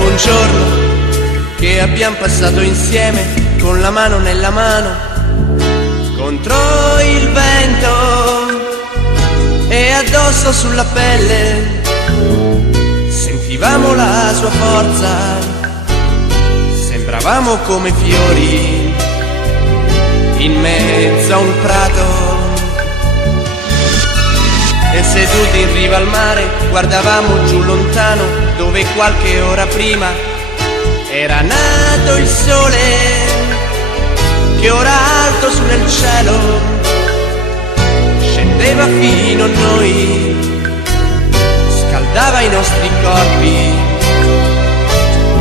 dopo un giorno che abbiamo passato insieme, con la mano nella mano, contro il vento e addosso sulla pelle, sentivamo la sua forza, sembravamo come fiori in mezzo a un prato. E seduti in riva al mare guardavamo giù lontano, dove qualche ora prima era nato il sole, che ora alto su nel cielo scendeva fino a noi, scaldava i nostri corpi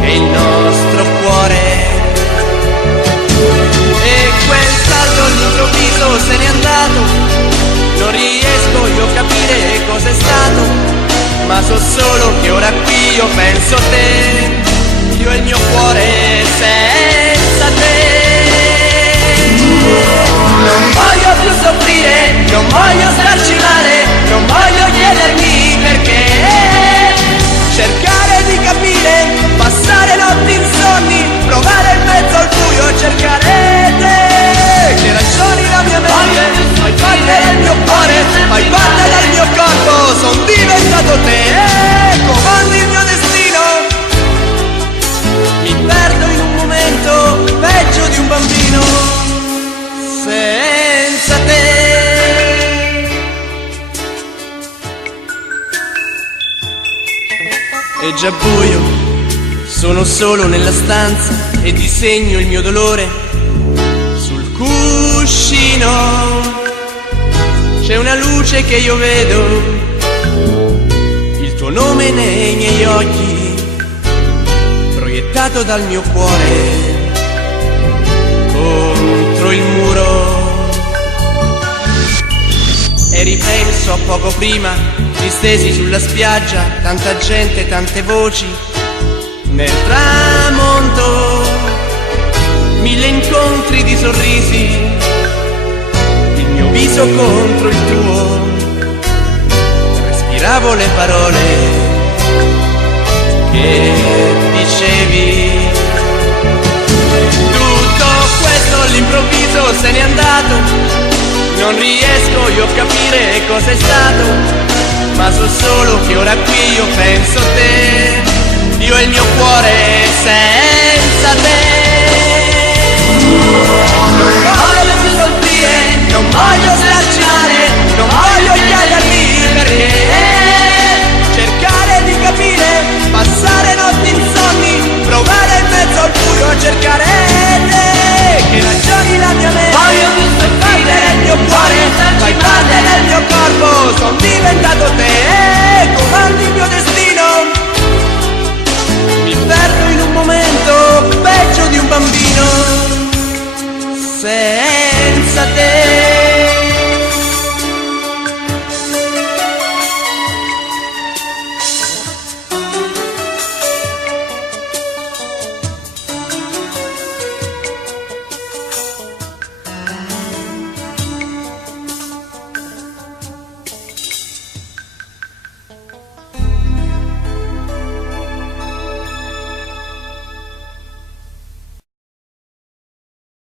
e il nostro cuore. E quel salto all'improvviso se n'è andato, non riesco io a capire cos'è stato, ma so solo che ora qui io penso a te, io e il mio cuore senza te. Non voglio più soffrire, non voglio starci male, non voglio chiedermi perché, cercare di capire, passare notti insonni, provare in mezzo al buio, cercare te, che ragioni la mia mente, fai parte del mio cuore, fai parte del mio corpo, son diventato te, comandi il mio destino, mi perdo in un momento peggio di un bambino senza te. È già buio, sono solo nella stanza e disegno il mio dolore sul cuscino. C'è una luce che io vedo, il tuo nome nei miei occhi, proiettato dal mio cuore contro il muro. E ripenso a poco prima, distesi sulla spiaggia, tanta gente, tante voci, nel tramonto, mille incontri di sorrisi, il mio viso contro il tuo, respiravo le parole che dicevi. Tutto questo all'improvviso se n'è andato, non riesco io a capire cos'è stato, ma so solo che ora qui io penso a te, io e il mio cuore sei